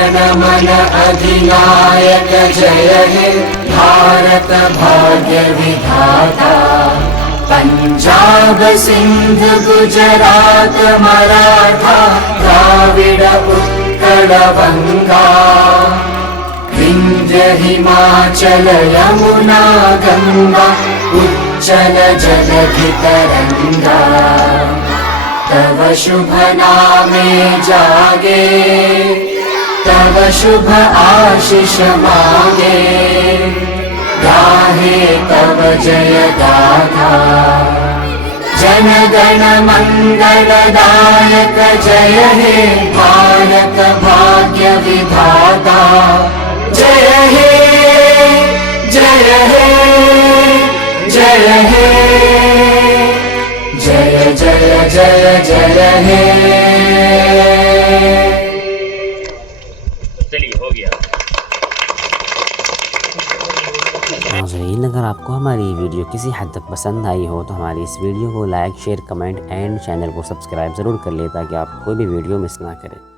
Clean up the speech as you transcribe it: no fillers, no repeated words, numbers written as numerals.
जन मन अधिनायक जय हे भारत भाग्य विधाता। पंजाब सिंध गुजरात मराठा द्राविड उत्कल बंगा। विंध्य हिमाचल यमुना गंगा उच्चल जलधि तरंगा। तव शुभ नामे जागे तव शुभ आशीष मांगे। गाहे तव जय गाथा जन गण मंगलदायक जय हे भारत भाग्य विधाता। जय हे जय हे जय हे जय जय जय जय हे। चलिए हो गया। नाज़रीन, अगर आपको हमारी वीडियो किसी हद तक पसंद आई हो तो हमारी इस वीडियो को like share comment and channel को सब्सक्राइब ज़रूर कर ले ताकि आप कोई भी वीडियो मिस ना करें।